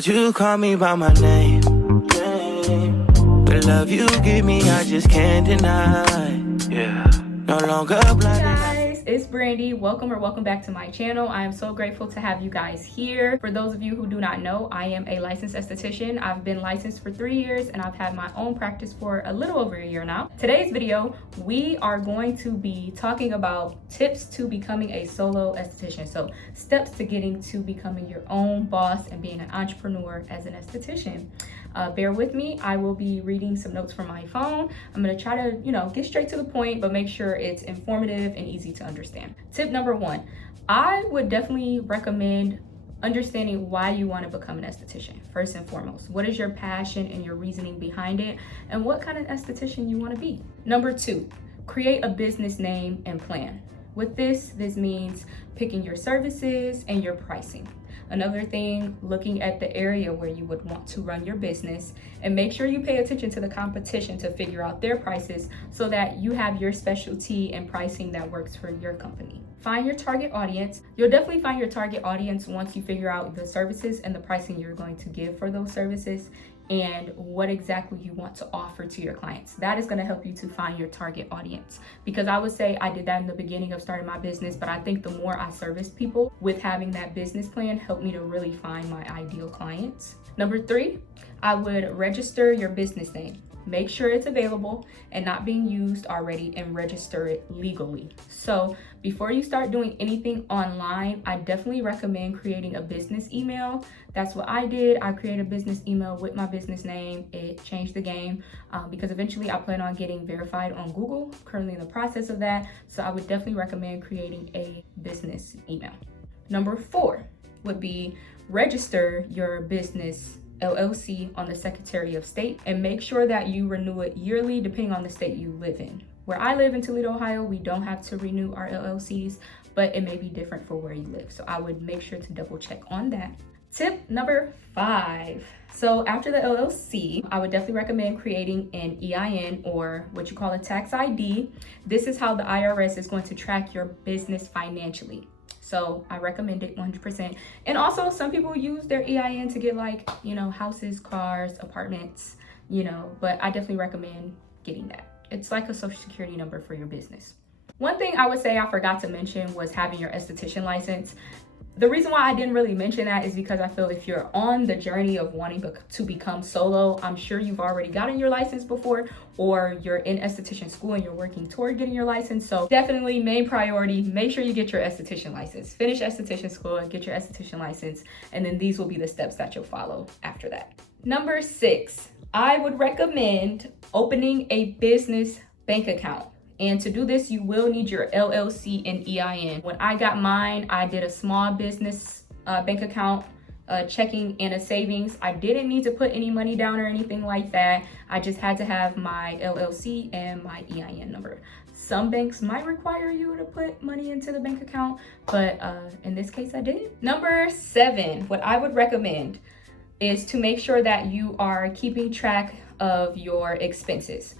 But you call me by my name. The love you give me, I just can't deny. Yeah, no longer blinded. Hey guys, it's Brandy. Welcome back to my channel. I am so grateful to have you guys here. For those of you who do not know, I am a licensed esthetician. I've been licensed for 3 years and I've had my own practice for a little over a year now. Today's video, we are going to be talking about tips to becoming a solo esthetician. So steps to getting to becoming your own boss and being an entrepreneur as an esthetician. Bear with me. I will be reading some notes from my phone. I'm going to try to, get straight to the point, but make sure it's informative and easy to understand. Tip number 1, I would definitely recommend understanding why you want to become an esthetician. First and foremost, what is your passion and your reasoning behind it, and what kind of esthetician you want to be. Number 2, create a business name and plan. With this means picking your services and your pricing. Another thing, looking at the area where you would want to run your business, and make sure you pay attention to the competition to figure out their prices so that you have your specialty and pricing that works for your company. Find your target audience. You'll definitely find your target audience once you figure out the services and the pricing you're going to give for those services and what exactly you want to offer to your clients. That is going to help you to find your target audience, because I would say I did that in the beginning of starting my business, but I think the more I service people with having that business plan helped me to really find my ideal clients. Number 3, I would register your business name. Make sure it's available and not being used already, and register it legally. So before you start doing anything online, I definitely recommend creating a business email. That's what I did. I created a business email with my business name. It changed the game because eventually I plan on getting verified on Google. Currently in the process of that. So I would definitely recommend creating a business email. Number 4 would be register your business LLC on the Secretary of State, and make sure that you renew it yearly depending on the state you live in. Where I live in Toledo, Ohio, we don't have to renew our LLCs, but it may be different for where you live. So I would make sure to double check on that. Tip number 5. So after the LLC, I would definitely recommend creating an EIN, or what you call a tax ID. This is how the IRS is going to track your business financially. So I recommend it 100%. And also some people use their EIN to get houses, cars, apartments, but I definitely recommend getting that. It's like a social security number for your business. One thing I would say I forgot to mention was having your esthetician license. The reason why I didn't really mention that is because I feel if you're on the journey of wanting to become solo, I'm sure you've already gotten your license before, or you're in esthetician school and you're working toward getting your license. So definitely main priority, make sure you get your esthetician license. Finish esthetician school and get your esthetician license, and then these will be the steps that you'll follow after that. Number 6, I would recommend opening a business bank account. And to do this, you will need your LLC and EIN. When I got mine, I did a small business bank account, checking and a savings. I didn't need to put any money down or anything like that. I just had to have my LLC and my EIN number. Some banks might require you to put money into the bank account, but in this case, I didn't. Number 7, what I would recommend is to make sure that you are keeping track of your expenses.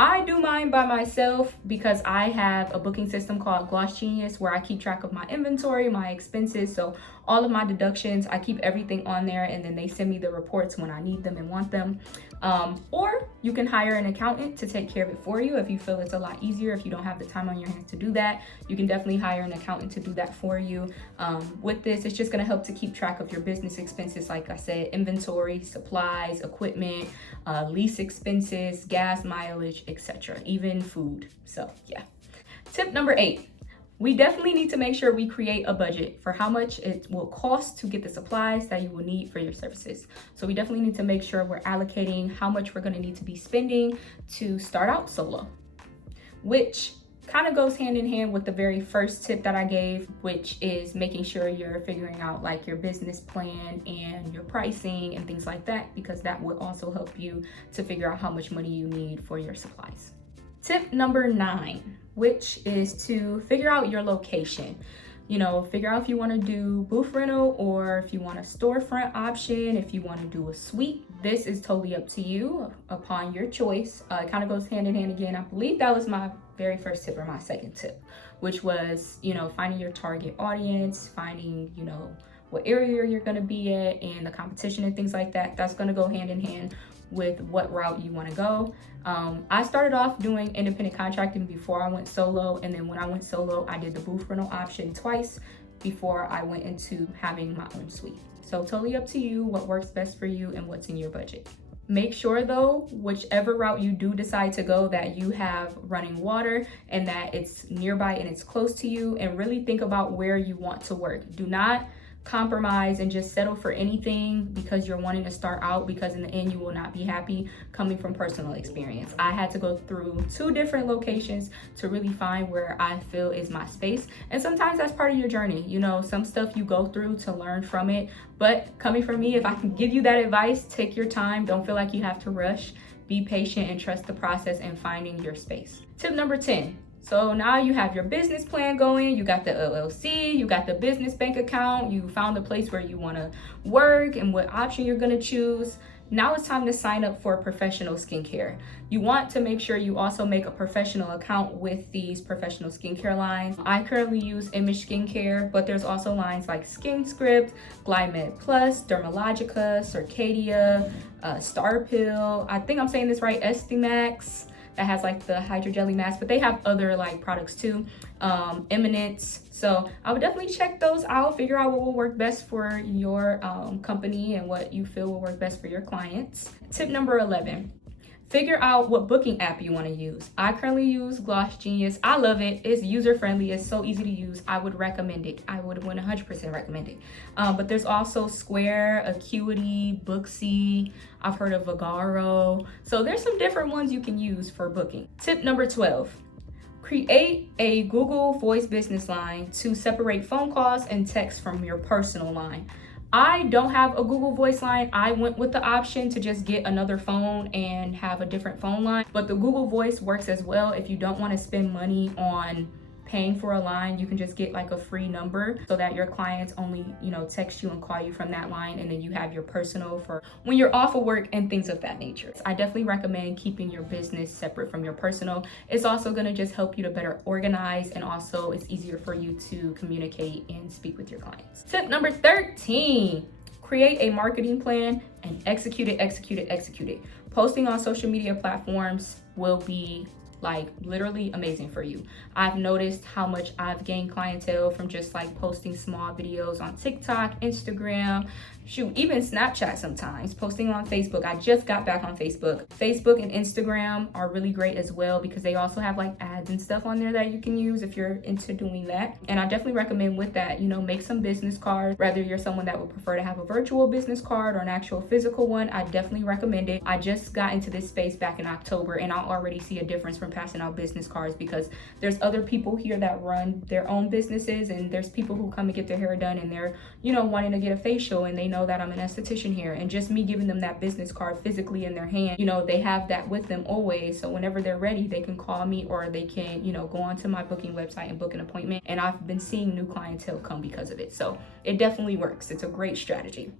I do mine by myself because I have a booking system called Gloss Genius where I keep track of my inventory, my expenses. So all of my deductions, I keep everything on there, and then they send me the reports when I need them and want them. Or you can hire an accountant to take care of it for you if you feel it's a lot easier. If you don't have the time on your hands to do that, you can definitely hire an accountant to do that for you. With this, it's just going to help to keep track of your business expenses. Like I said, inventory, supplies, equipment, lease expenses, gas mileage, etc., even food. So yeah. Tip number 8. We definitely need to make sure we create a budget for how much it will cost to get the supplies that you will need for your services. So we definitely need to make sure we're allocating how much we're going to need to be spending to start out solo, which kind of goes hand in hand with the very first tip that I gave, which is making sure you're figuring out like your business plan and your pricing and things like that, because that will also help you to figure out how much money you need for your supplies. Tip number 9, which is to figure out your location. Figure out if you want to do booth rental or if you want a storefront option, if you want to do a suite. This is totally up to you upon your choice. It kind of goes hand in hand again. I believe that was my very first tip or my second tip, which was, finding your target audience, finding, what area you're going to be at and the competition and things like that. That's going to go hand in hand with what route you want to go. I started off doing independent contracting before I went solo, and then when I went solo, I did the booth rental option twice before I went into having my own suite. So totally up to you what works best for you and what's in your budget. Make sure though, whichever route you do decide to go, that you have running water and that it's nearby and it's close to you, and really think about where you want to work. Do not compromise and just settle for anything because you're wanting to start out, because in the end you will not be happy. Coming from personal experience, I had to go through 2 different locations to really find where I feel is my space, and sometimes that's part of your journey. You know, some stuff you go through to learn from it, but coming from me, if I can give you that advice, take your time. Don't feel like you have to rush. Be patient and trust the process in finding your space. Tip number 10. So now you have your business plan going, you got the LLC, you got the business bank account, you found the place where you want to work and what option you're going to choose. Now it's time to sign up for professional skincare. You want to make sure you also make a professional account with these professional skincare lines. I currently use Image Skincare, but there's also lines like Skin Script, Glymed Plus, Dermalogica, Circadia, Star Pill. I think I'm saying this right, Estimax. That has like the hydrogel mask, but they have other like products too, Eminence. So I would definitely check those out, figure out what will work best for your company and what you feel will work best for your clients. Tip number 11. Figure out what booking app you want to use. I currently use Gloss Genius. I love it. It's user-friendly. It's so easy to use. I would recommend it. I would 100% recommend it. But there's also Square, Acuity, Booksy. I've heard of Vagaro. So there's some different ones you can use for booking. Tip number 12. Create a Google Voice business line to separate phone calls and texts from your personal line. I don't have a Google Voice line. I went with the option to just get another phone and have a different phone line. But the Google Voice works as well. If you don't want to spend money on paying for a line, you can just get like a free number so that your clients only, text you and call you from that line, and then you have your personal for when you're off of work and things of that nature. I definitely recommend keeping your business separate from your personal. It's also going to just help you to better organize, and also it's easier for you to communicate and speak with your clients. Tip number 13. Create a marketing plan and execute it. Posting on social media platforms will be like literally amazing for you. I've noticed how much I've gained clientele from just like posting small videos on TikTok, Instagram, even Snapchat sometimes, posting on Facebook. I just got back on Facebook. Facebook and Instagram are really great as well because they also have like ads and stuff on there that you can use if you're into doing that. And I definitely recommend with that, make some business cards. Whether you're someone that would prefer to have a virtual business card or an actual physical one, I definitely recommend it. I just got into this space back in October, and I already see a difference from passing out business cards because there's other people here that run their own businesses, and there's people who come and get their hair done and they're, wanting to get a facial, and they know that I'm an esthetician here, and just me giving them that business card physically in their hand, they have that with them always. So whenever they're ready, they can call me, or they can, go onto my booking website and book an appointment. And I've been seeing new clientele come because of it. So it definitely works. It's a great strategy.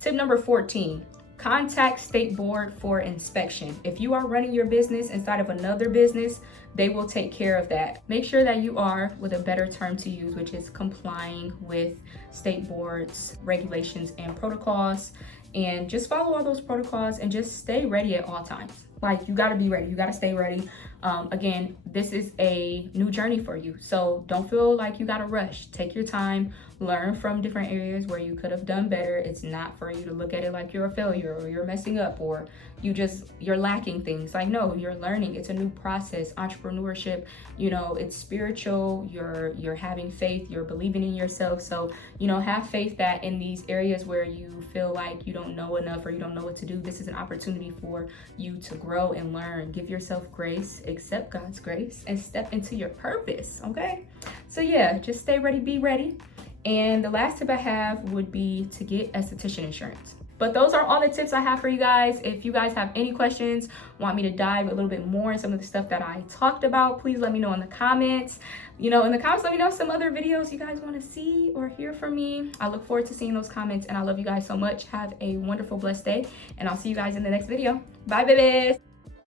Tip number 14. Contact State Board for inspection. If you are running your business inside of another business, they will take care of that. Make sure that you are, with a better term to use, which is complying with state boards, regulations, and protocols. And just follow all those protocols and just stay ready at all times. Like, you gotta be ready. You gotta stay ready. Again, this is a new journey for you. So don't feel like you gotta rush. Take your time, learn from different areas where you could have done better. It's not for you to look at it like you're a failure or you're messing up or you're lacking things. Like, no, you're learning. It's a new process. Entrepreneurship, it's spiritual. You're having faith. You're believing in yourself. So, have faith that in these areas where you feel like you don't know enough or you don't know what to do, this is an opportunity for you to grow and learn. Give yourself grace, accept God's grace, and step into your purpose, okay? So yeah, just stay ready, be ready. And the last tip I have would be to get esthetician insurance. But those are all the tips I have for you guys. If you guys have any questions, want me to dive a little bit more in some of the stuff that I talked about, please let me know in the comments. In the comments, let me know some other videos you guys want to see or hear from me. I look forward to seeing those comments, and I love you guys so much. Have a wonderful, blessed day, and I'll see you guys in the next video. Bye, babies.